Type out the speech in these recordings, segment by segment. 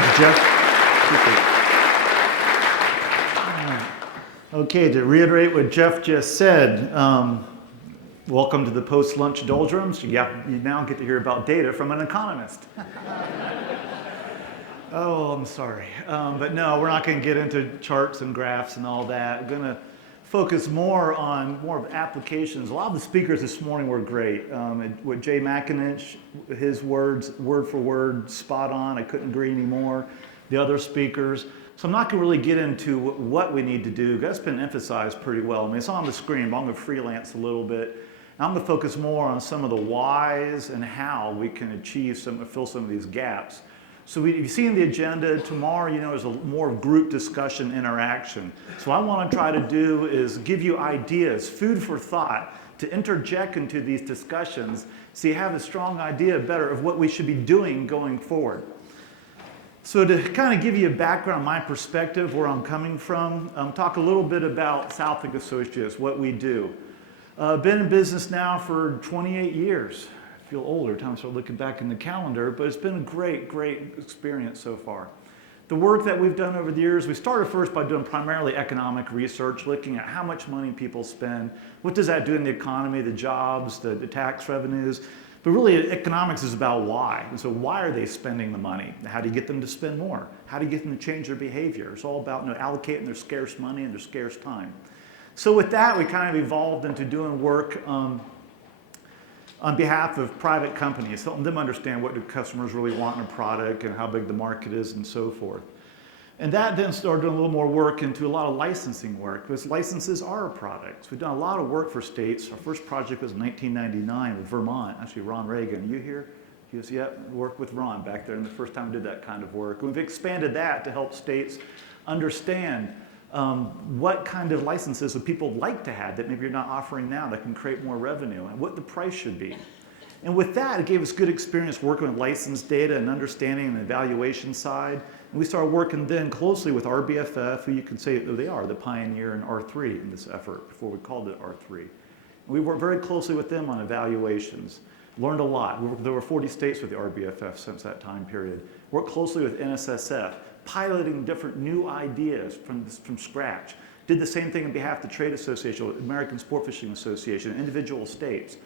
Thanks, Jeff. Appreciate it. Okay, to reiterate what Jeff just said, welcome to the post-lunch doldrums. You now get to hear about data from an economist. Oh, I'm sorry. But no, we're not going to get into charts and graphs and all that. We're going to focus more of applications. A lot of the speakers this morning were great. What Jay McInich, his words, word for word, spot on. I couldn't agree anymore. The other speakers. So I'm not going to really get into what we need to do. That's been emphasized pretty well. I mean, it's on the screen, but I'm going to freelance a little bit. I'm going to focus more on some of the whys and how we can fill some of these gaps. So you see in the agenda tomorrow, there's more group discussion interaction. So what I want to try to do is give you ideas, food for thought, to interject into these discussions so you have a strong idea better of what we should be doing going forward. So to kind of give you a background, my perspective, where I'm coming from, talk a little bit about Southwick Associates, what we do. Been in business now for 28 years. I feel older, time to start looking back in the calendar, but it's been a great, great experience so far. The work that we've done over the years, we started first by doing primarily economic research, looking at how much money people spend, what does that do in the economy, the jobs, the tax revenues. But really, economics is about why. And so why are they spending the money? How do you get them to spend more? How do you get them to change their behavior? It's all about allocating their scarce money and their scarce time. So with that, we kind of evolved into doing work on behalf of private companies, helping them understand what do customers really want in a product and how big the market is and so forth. And that then started doing a little more work into a lot of licensing work, because licenses are a product. We've done a lot of work for states. Our first project was in 1999 with Vermont. Actually, Ron Reagan, you here? He was, worked with Ron back there, and the first time we did that kind of work. We've expanded that to help states understand what kind of licenses would people like to have that maybe you're not offering now that can create more revenue, and what the price should be. And with that, it gave us good experience working with license data and understanding the evaluation side. And we started working then closely with RBFF, who you can say they are the pioneer in R3 in this effort, before we called it R3. And we worked very closely with them on evaluations. Learned a lot. There were 40 states with the RBFF since that time period. Worked closely with NSSF, piloting different new ideas from scratch. Did the same thing on behalf of the trade association, American Sportfishing Association, individual states.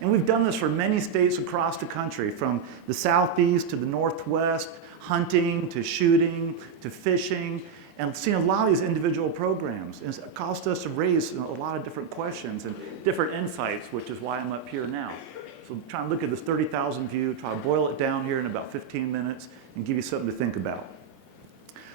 And we've done this for many states across the country, from the southeast to the northwest, hunting to shooting to fishing, and seeing a lot of these individual programs. And it's caused us to raise a lot of different questions and different insights, which is why I'm up here now. So I'm trying to look at this 30,000 view, try to boil it down here in about 15 minutes, and give you something to think about.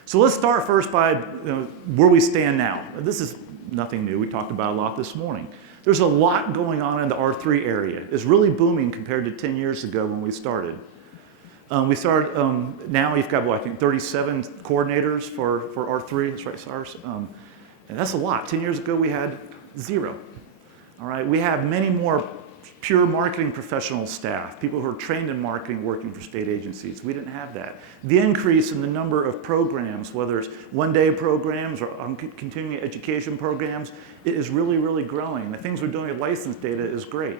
So let's start first by where we stand now. This is nothing new. We talked about a lot this morning. There's a lot going on in the R3 area. It's really booming compared to 10 years ago when we started. Now we've got, I think 37 coordinators for R3, that's right, SARS. And that's a lot. 10 years ago we had 0. All right, we have many more pure marketing professional staff, people who are trained in marketing working for state agencies. We didn't have that. The increase in the number of programs, whether it's one-day programs or continuing education programs, it is really, really growing. The things we're doing with license data is great.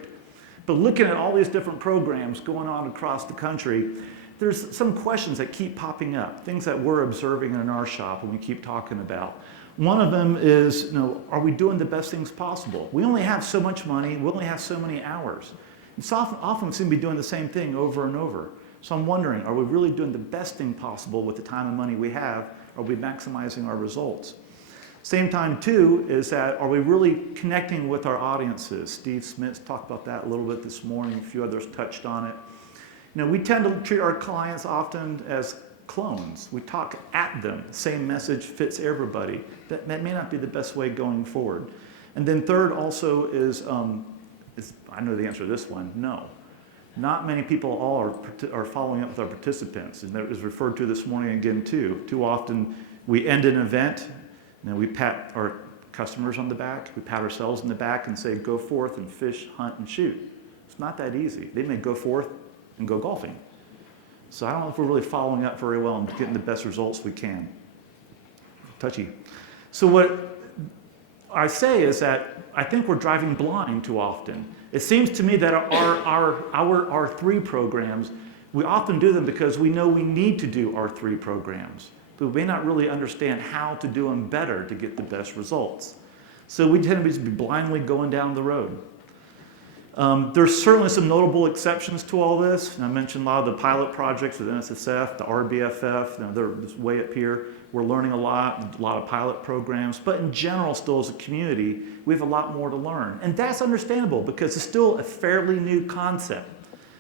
But looking at all these different programs going on across the country, there's some questions that keep popping up, things that we're observing in our shop and we keep talking about. One of them is, are we doing the best things possible? We only have so much money, we only have so many hours. It's often we seem to be doing the same thing over and over. So I'm wondering, are we really doing the best thing possible with the time and money we have? Are we maximizing our results? Same time too is that, are we really connecting with our audiences? Steve Smith talked about that a little bit this morning, a few others touched on it. We tend to treat our clients often as clones. We talk at them. Same message fits everybody. That may not be the best way going forward. And then third also is I know the answer to this one, no. Not many people are following up with our participants. And that was referred to this morning again too. Too often we end an event and then we pat our customers on the back, we pat ourselves on the back and say, go forth and fish, hunt, and shoot. It's not that easy. They may go forth and go golfing. So I don't know if we're really following up very well and getting the best results we can. Touchy. So what I say is that I think we're driving blind too often. It seems to me that our R3 programs, We often do them because we know we need to do our 3 programs, but we may not really understand how to do them better to get the best results. So we tend to be blindly going down the road. There's certainly some notable exceptions to all this. And I mentioned a lot of the pilot projects with NSSF, the RBFF, they're just way up here. We're learning a lot of pilot programs, but in general, still as a community, we have a lot more to learn. And that's understandable because it's still a fairly new concept.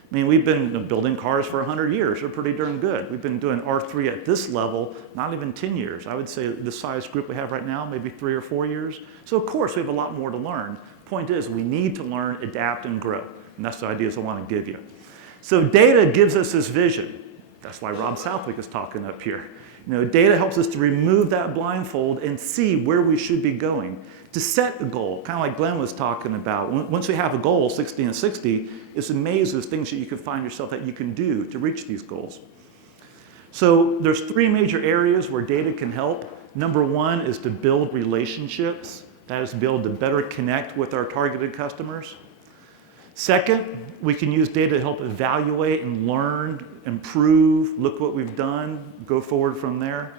I mean, we've been building cars for 100 years. They're pretty darn good. We've been doing R3 at this level, not even 10 years. I would say the size group we have right now, maybe 3 or 4 years. So of course, we have a lot more to learn. Point is, we need to learn, adapt, and grow. And that's the ideas I want to give you. So data gives us this vision. That's why Rob Southwick is talking up here. Data helps us to remove that blindfold and see where we should be going. To set a goal, kind of like Glenn was talking about. Once we have a goal, 60 and 60, it's amazing things that you can find yourself that you can do to reach these goals. So there's 3 major areas where data can help. Number 1 is to build relationships. That is to be able to better connect with our targeted customers. Second, we can use data to help evaluate and learn, improve, look what we've done, go forward from there.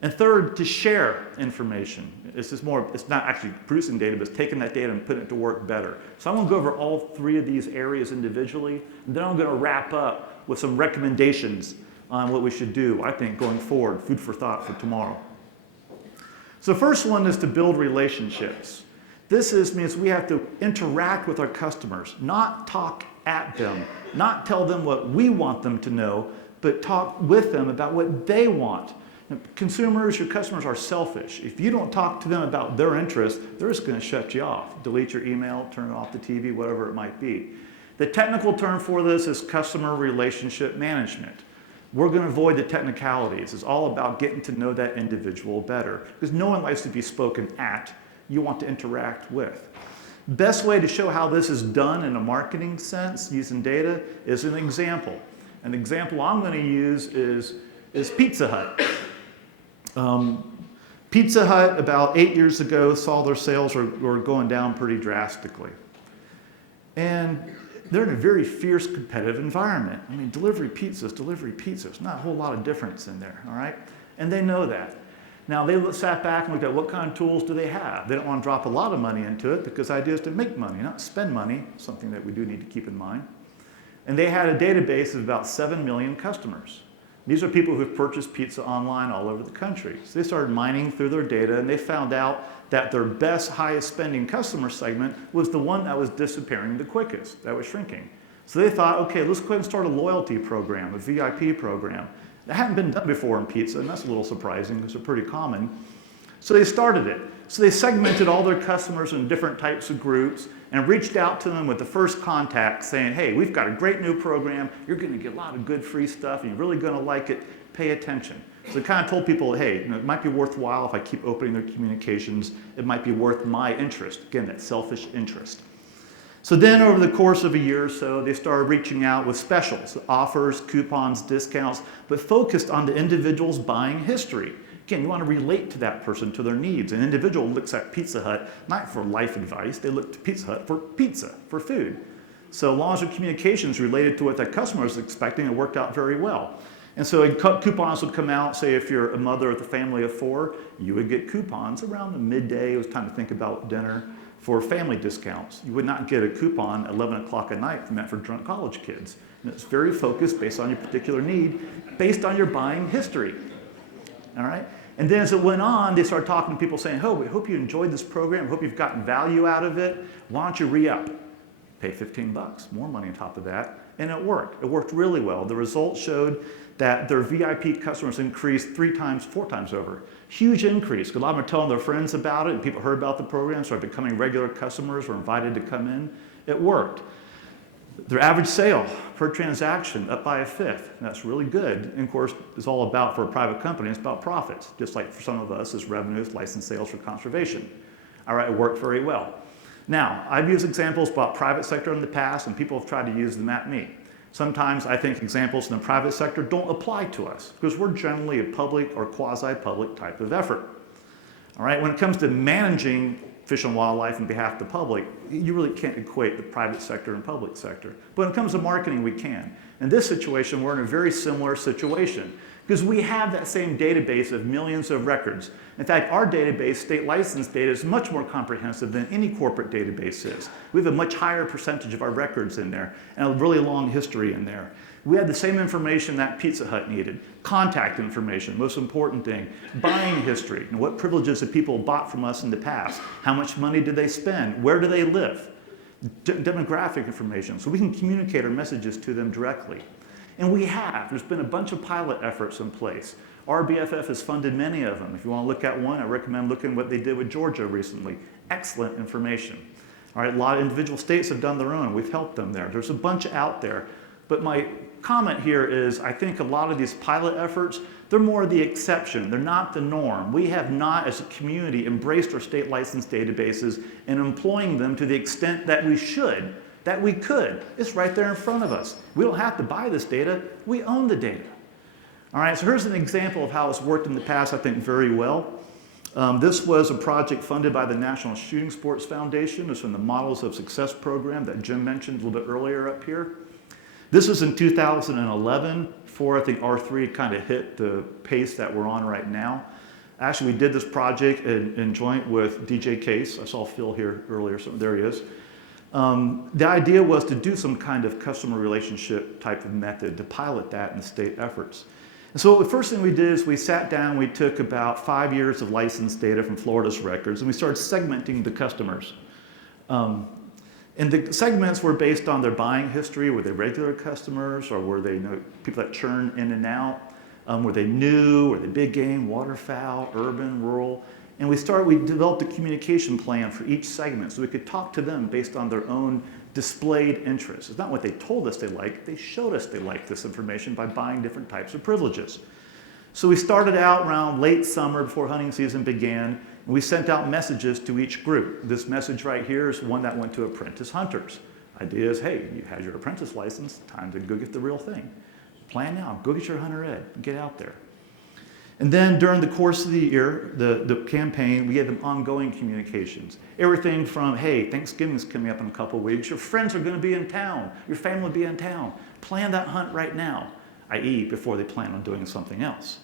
And third, to share information. It's not actually producing data, but it's taking that data and putting it to work better. So I'm going to go over all 3 of these areas individually, and then I'm going to wrap up with some recommendations on what we should do, I think, going forward, food for thought for tomorrow. So the first one is to build relationships. This means we have to interact with our customers, not talk at them, not tell them what we want them to know, but talk with them about what they want. Consumers, your customers are selfish. If you don't talk to them about their interests, they're just going to shut you off. Delete your email, turn off the TV, whatever it might be. The technical term for this is customer relationship management. We're going to avoid the technicalities. It's all about getting to know that individual better because no one likes to be spoken at. You want to interact with. Best way to show how this is done in a marketing sense using data is an example. An example I'm going to use is Pizza Hut. Pizza Hut, about 8 years ago, saw their sales were going down pretty drastically. And they're in a very fierce competitive environment. I mean, delivery pizzas, not a whole lot of difference in there, all right? And they know that. Now, they sat back and looked at what kind of tools do they have. They don't want to drop a lot of money into it because the idea is to make money, not spend money, something that we do need to keep in mind. And they had a database of about 7 million customers. These are people who've purchased pizza online all over the country. So they started mining through their data and they found out that their best, highest spending customer segment was the one that was disappearing the quickest, that was shrinking. So they thought, okay, let's go ahead and start a loyalty program, a VIP program. That hadn't been done before in pizza, and that's a little surprising because they're pretty common. So they started it. So they segmented all their customers in different types of groups and reached out to them with the first contact saying, hey, we've got a great new program. You're going to get a lot of good free stuff, and you're really going to like it. Pay attention. So they kind of told people, hey, it might be worthwhile if I keep opening their communications. It might be worth my interest. Again, that selfish interest. So then over the course of a year or so, they started reaching out with specials, offers, coupons, discounts, but focused on the individual's buying history. Again, you want to relate to that person, to their needs. An individual looks at Pizza Hut not for life advice. They look to Pizza Hut for pizza, for food. So as long as the communications related to what that customer is expecting, it worked out very well. And so coupons would come out, say if you're a mother with a family of 4, you would get coupons around the midday. It was time to think about dinner for family discounts. You would not get a coupon at 11 o'clock at night meant for drunk college kids. And it's very focused based on your particular need, based on your buying history. All right? And then as it went on, they started talking to people saying, oh, we hope you enjoyed this program. We hope you've gotten value out of it. Why don't you re-up? Pay $15, more money on top of that. And it worked. It worked really well. The results showed that their VIP customers increased 3 times, 4 times over. Huge increase. A lot of them are telling their friends about it, and people heard about the program, started becoming regular customers, were invited to come in. It worked. Their average sale per transaction up by 1/5. And that's really good. And of course, it's all about, for a private company, it's about profits. Just like for some of us, it's revenues, license sales for conservation. All right, it worked very well. Now, I've used examples about private sector in the past, and people have tried to use them at me. Sometimes I think examples in the private sector don't apply to us because we're generally a public or quasi-public type of effort. All right, when it comes to managing fish and wildlife on behalf of the public, you really can't equate the private sector and public sector. But when it comes to marketing, we can. In this situation, we're in a very similar situation because we have that same database of millions of records. In fact, our database, state license data, is much more comprehensive than any corporate database is. We have a much higher percentage of our records in there and a really long history in there. We had the same information that Pizza Hut needed. Contact information, most important thing. Buying history, and what privileges have people bought from us in the past? How much money did they spend? Where do they live? Demographic information, so we can communicate our messages to them directly. And we have. There's been a bunch of pilot efforts in place. RBFF has funded many of them. If you want to look at one, I recommend looking at what they did with Georgia recently. Excellent information. All right, a lot of individual states have done their own. We've helped them there. There's a bunch out there. But my comment here is I think a lot of these pilot efforts, they're more the exception. They're not the norm. We have not, as a community, embraced our state license databases and employing them to the extent that we should, that we could. It's right there in front of us. We don't have to buy this data. We own the data. All right, so here's an example of how it's worked in the past, I think, very well. This was a project funded by the National Shooting Sports Foundation. It's from the Models of Success program that Jim mentioned a little bit earlier up here. This was in 2011, before I think R3 kind of hit the pace that we're on right now. Actually, we did this project in joint with DJ Case. I saw Phil here earlier, so there he is. The idea was to do some kind of customer relationship type of method, to pilot that in state efforts. And so the first thing we did is we sat down, we took about 5 years of license data from Florida's records, and we started segmenting the customers. And the segments were based on their buying history. Were they regular customers, or were they people that churn in and out? Were they new? Were they big game, waterfowl, urban, rural? And we developed a communication plan for each segment so we could talk to them based on their own displayed interests. It's not what they told us they liked. They showed us they liked this information by buying different types of privileges. So we started out around late summer before hunting season began. And we sent out messages to each group. This message right here is one that went to apprentice hunters. Idea is, hey, you had your apprentice license, time to go get the real thing. Plan now, go get your hunter ed, get out there. And then during the course of the year, the campaign, we had them ongoing communications. Everything from, hey, Thanksgiving's coming up in a couple of weeks, your friends are gonna be in town, your family will be in town. Plan that hunt right now, i.e. before they plan on doing something else.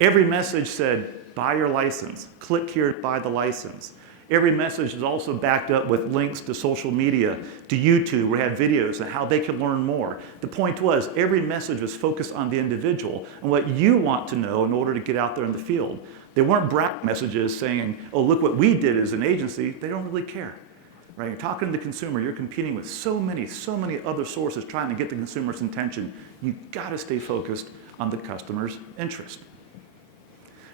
Every message said, buy your license, click here to buy the license. Every message is also backed up with links to social media, to YouTube, where we had videos and how they can learn more. The point was, every message was focused on the individual and what you want to know in order to get out there in the field. They weren't brag messages saying, oh, look what we did as an agency. They don't really care. Right? You're talking to the consumer, you're competing with so many other sources trying to get the consumer's attention. You've got to stay focused on the customer's interest.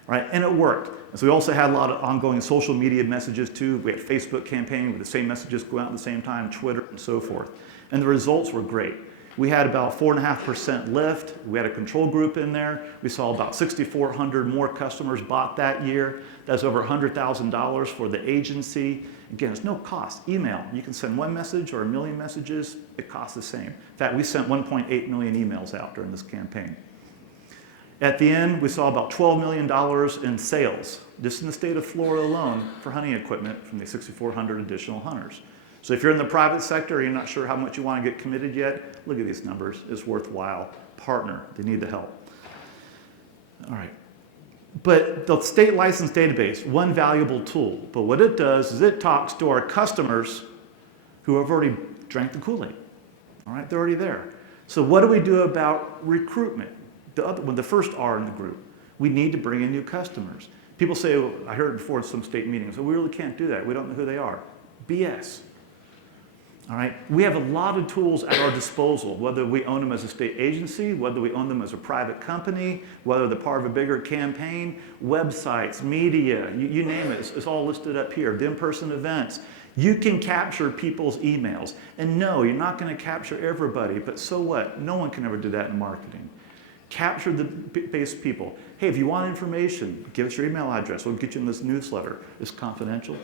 Right? And it worked. And so we also had a lot of ongoing social media messages too. We had Facebook campaign with the same messages go out at the same time, Twitter and so forth. And the results were great. We had about 4.5% lift. We had a control group in there. We saw about 6,400 more customers bought that year. That's over $100,000 for the agency. Again, it's no cost. Email. You can send one message or 1 million messages. It costs the same. In fact, we sent 1.8 million emails out during this campaign. At the end, we saw about $12 million in sales, just in the state of Florida alone, for hunting equipment from the 6,400 additional hunters. So if you're in the private sector or you're not sure how much you want to get committed yet, look at these numbers. It's worthwhile. Partner. They need the help. All right. But the state license database, one valuable tool. But what it does is it talks to our customers who have already drank the Kool-Aid. All right, they're already there. So what do we do about recruitment? The first R in the group. We need to bring in new customers. People say, well, I heard it before in some state meetings, so we really can't do that. We don't know who they are. BS. All right? We have a lot of tools at our disposal, whether we own them as a state agency, whether we own them as a private company, whether they're part of a bigger campaign, websites, media, you name it. It's all listed up here. The in-person events. You can capture people's emails. And no, you're not going to capture everybody, but so what? No one can ever do that in marketing. Capture the base people. Hey, if you want information, give us your email address. We'll get you in this newsletter. It's confidential.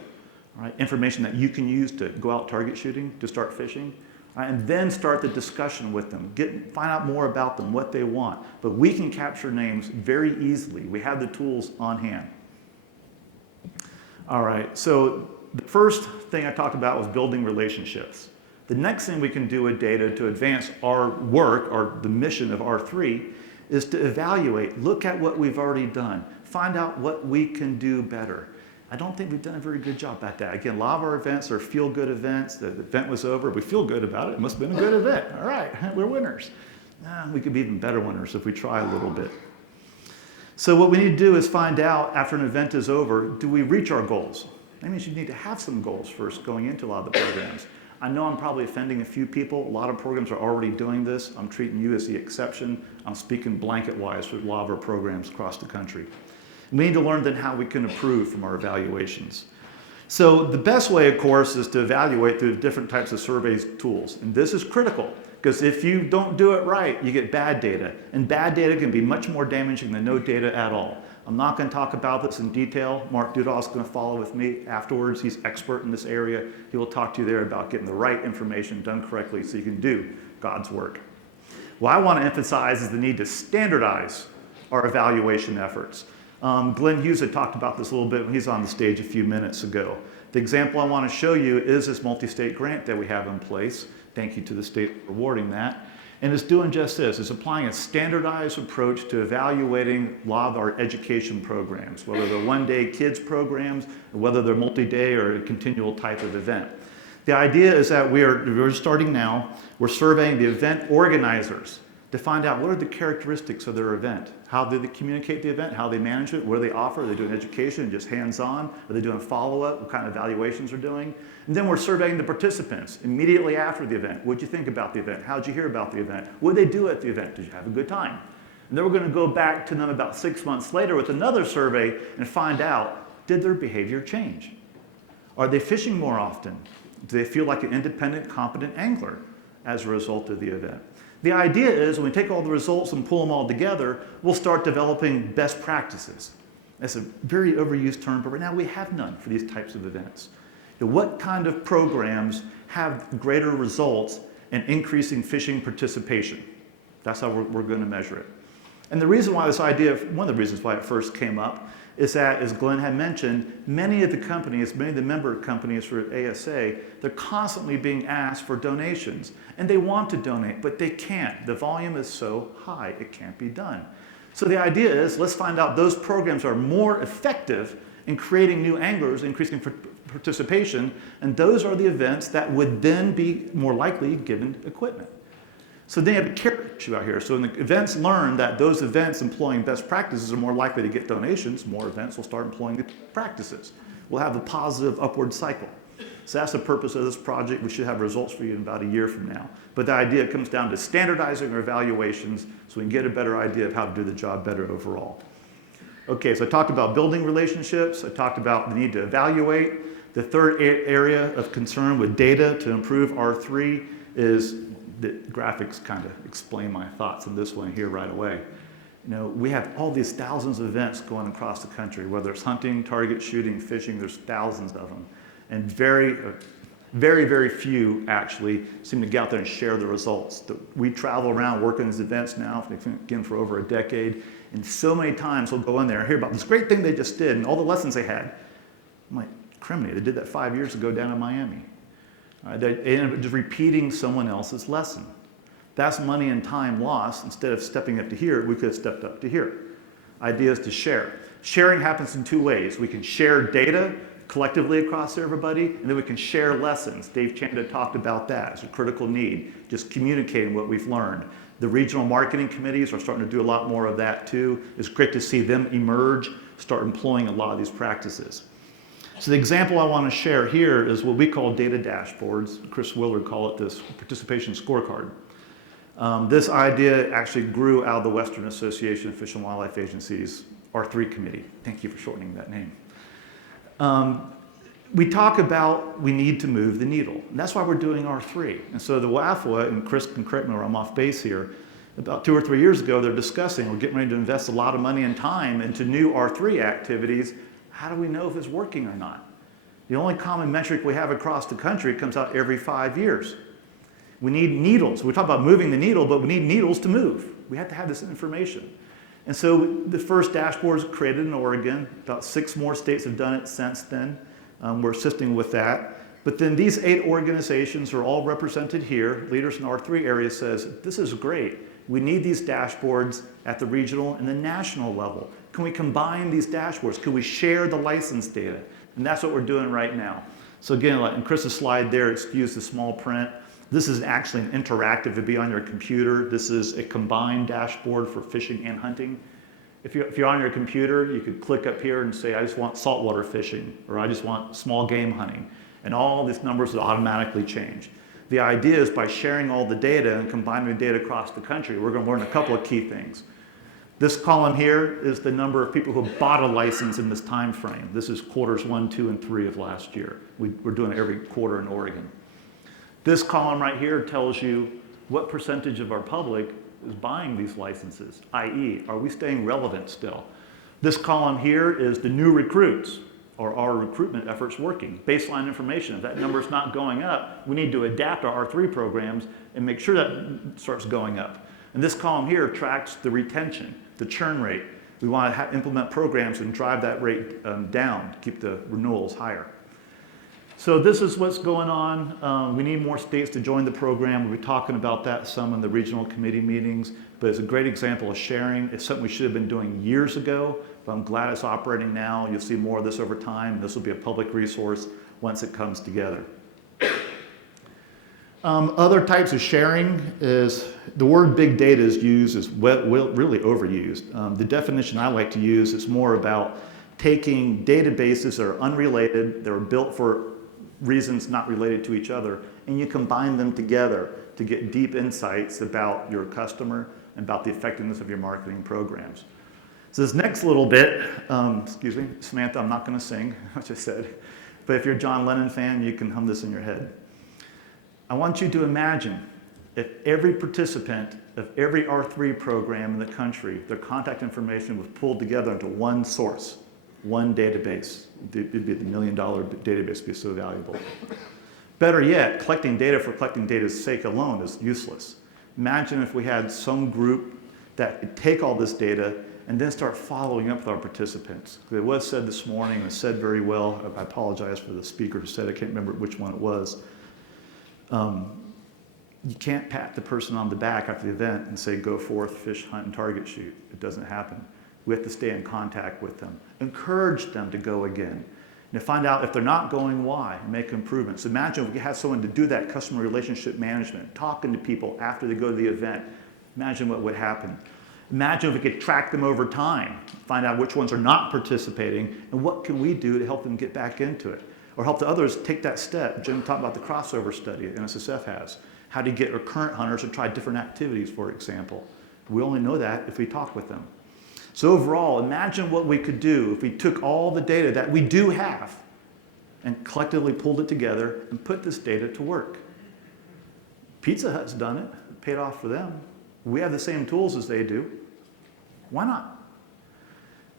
All right? Information that you can use to go out target shooting, to start fishing. All right? And then start the discussion with them. Find out more about them, what they want. But we can capture names very easily. We have the tools on hand. All right, so the first thing I talked about was building relationships. The next thing we can do with data to advance our work, or the mission of R3, is to evaluate, look at what we've already done, find out what we can do better. I don't think we've done a very good job at that. Again, a lot of our events are feel-good events. The event was over, we feel good about it. It must have been a good event. All right, we're winners. We could be even better winners if we try a little bit. So what we need to do is find out, after an event is over, do we reach our goals? That means you need to have some goals first going into a lot of the programs. I know I'm probably offending a few people. A lot of programs are already doing this. I'm treating you as the exception. I'm speaking blanket-wise for a lot of our programs across the country. We need to learn then how we can improve from our evaluations. So the best way, of course, is to evaluate through different types of surveys tools. And this is critical, because if you don't do it right, you get bad data. And bad data can be much more damaging than no data at all. I'm not going to talk about this in detail. Mark Dudahl is going to follow with me afterwards. He's expert in this area. He will talk to you there about getting the right information done correctly so you can do God's work. What I want to emphasize is the need to standardize our evaluation efforts. Glenn Hughes had talked about this a little bit when he's on the stage a few minutes ago. The example I want to show you is this multi-state grant that we have in place. Thank you to the state for awarding that. And it's doing just this. It's applying a standardized approach to evaluating a lot of our education programs, whether they're one-day kids programs, or whether they're multi-day or a continual type of event. The idea is that we're starting now, we're surveying the event organizers to find out what are the characteristics of their event. How do they communicate the event? How they manage it? What do they offer? Are they doing education, just hands-on? Are they doing follow-up? What kind of evaluations are doing? And then we're surveying the participants immediately after the event. What did you think about the event? How did you hear about the event? What did they do at the event? Did you have a good time? And then we're going to go back to them about 6 months later with another survey and find out, did their behavior change? Are they fishing more often? Do they feel like an independent, competent angler as a result of the event? The idea is when we take all the results and pull them all together, we'll start developing best practices. That's a very overused term, but right now we have none for these types of events. What kind of programs have greater results in increasing fishing participation? That's how we're going to measure it. And the reason why this idea, one of the reasons why it first came up, is that, as Glenn had mentioned, many of the companies, many of the member companies for ASA, they're constantly being asked for donations. And they want to donate, but they can't. The volume is so high, it can't be done. So the idea is, let's find out those programs are more effective in creating new anglers, increasing participation, and those are the events that would then be more likely given equipment. So then you have a carrot issue out here. So when the events learn that those events employing best practices are more likely to get donations, more events will start employing the practices. We'll have a positive upward cycle. So that's the purpose of this project. We should have results for you in about a year from now. But the idea comes down to standardizing our evaluations so we can get a better idea of how to do the job better overall. Okay, so I talked about building relationships. I talked about the need to evaluate. The third area of concern with data to improve R3 is the graphics kind of explain my thoughts on this one here right away. We have all these thousands of events going across the country, whether it's hunting, target shooting, fishing, there's thousands of them. And very, very few actually seem to get out there and share the results. We travel around working these events now, again, for over a decade, and so many times we'll go in there and hear about this great thing they just did and all the lessons they had. I'm like, criminy, they did that 5 years ago down in Miami. They ended up just repeating someone else's lesson. That's money and time lost. Instead of stepping up to here, we could have stepped up to here. Idea is to share. Sharing happens in two ways. We can share data collectively across everybody, and then we can share lessons. Dave Chanda talked about that. It's a critical need, just communicating what we've learned. The regional marketing committees are starting to do a lot more of that too. It's great to see them emerge, start employing a lot of these practices. So the example I want to share here is what we call data dashboards. Chris Willard called it this participation scorecard. This idea actually grew out of the Western Association of Fish and Wildlife Agencies, R3 committee. Thank you for shortening that name. We talk about we need to move the needle. And that's why we're doing R3. And so the WAFWA, and Chris can correct me where I'm off base here, about 2 or 3 years ago, they're discussing, we're getting ready to invest a lot of money and time into new R3 activities. How do we know if it's working or not? The only common metric we have across the country comes out every 5 years. We need needles. We talk about moving the needle, but we need needles to move. We have to have this information. And so the first dashboard was created in Oregon. About 6 more states have done it since then. We're assisting with that. But then these 8 organizations are all represented here. Leaders in R3 area says, this is great. We need these dashboards at the regional and the national level. Can we combine these dashboards? Can we share the license data? And that's what we're doing right now. So again, like in Chris's slide there, excuse the small print. This is actually an interactive, it'd be on your computer. This is a combined dashboard for fishing and hunting. If you're on your computer, you could click up here and say, I just want saltwater fishing, or I just want small game hunting. And all these numbers will automatically change. The idea is by sharing all the data and combining the data across the country, we're going to learn a couple of key things. This column here is the number of people who bought a license in this time frame. This is quarters 1, 2, and 3 of last year. We're doing it every quarter in Oregon. This column right here tells you what percentage of our public is buying these licenses, i.e., are we staying relevant still? This column here is the new recruits. Or our recruitment efforts working? Baseline information. If that number is not going up, we need to adapt our R3 programs and make sure that starts going up. And this column here tracks the retention, the churn rate. We want to implement programs and drive that rate down to keep the renewals higher. So this is what's going on. We need more states to join the program. We'll be talking about that some in the regional committee meetings, but it's a great example of sharing. It's something we should have been doing years ago, but I'm glad it's operating now. You'll see more of this over time. This will be a public resource once it comes together. Other types of sharing is, the word big data is used, is really overused. The definition I like to use is more about taking databases that are unrelated, that are built for reasons not related to each other, and you combine them together to get deep insights about your customer and about the effectiveness of your marketing programs. So this next little bit, excuse me, Samantha, I'm not going to sing, which I said, but if you're a John Lennon fan, you can hum this in your head. I want you to imagine if every participant of every R3 program in the country, their contact information was pulled together into one source, one database. It'd be the $1 million database, would be so valuable. Better yet, collecting data for collecting data's sake alone is useless. Imagine if we had some group that could take all this data and then start following up with our participants. It was said this morning, and it was said very well. I apologize for the speaker who said, I can't remember which one it was. You can't pat the person on the back after the event and say, go forth, fish, hunt, and target shoot. It doesn't happen. We have to stay in contact with them. Encourage them to go again. And to find out if they're not going, why, and make improvements. Imagine if we had someone to do that customer relationship management, talking to people after they go to the event. Imagine what would happen. Imagine if we could track them over time, find out which ones are not participating, and what can we do to help them get back into it? Or help the others take that step. Jim talked about the crossover study NSSF has. How to get our current hunters to try different activities, for example. We only know that if we talk with them. So overall, imagine what we could do if we took all the data that we do have and collectively pulled it together and put this data to work. Pizza Hut's done it. It paid off for them. We have the same tools as they do. Why not?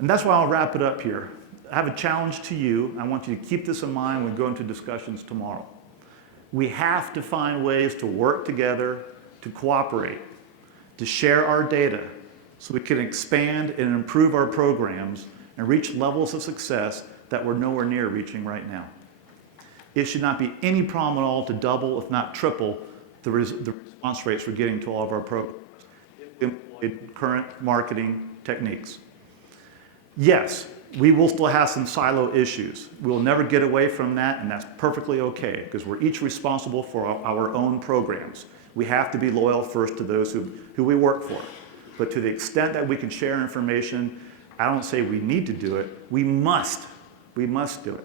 And that's why I'll wrap it up here. I have a challenge to you. I want you to keep this in mind when we go into discussions tomorrow. We have to find ways to work together, to cooperate, to share our data so we can expand and improve our programs and reach levels of success that we're nowhere near reaching right now. It should not be any problem at all to double, if not triple, the response rates we're getting to all of our programs if we employ current marketing techniques. Yes, we will still have some silo issues. We'll never get away from that, and that's perfectly okay, because we're each responsible for our own programs. We have to be loyal first to those who we work for. But to the extent that we can share information, I don't say we need to do it. We must. We must do it.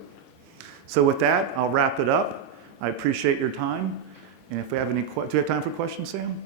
So with that, I'll wrap it up. I appreciate your time. And if we have any questions, do we have time for questions, Sam?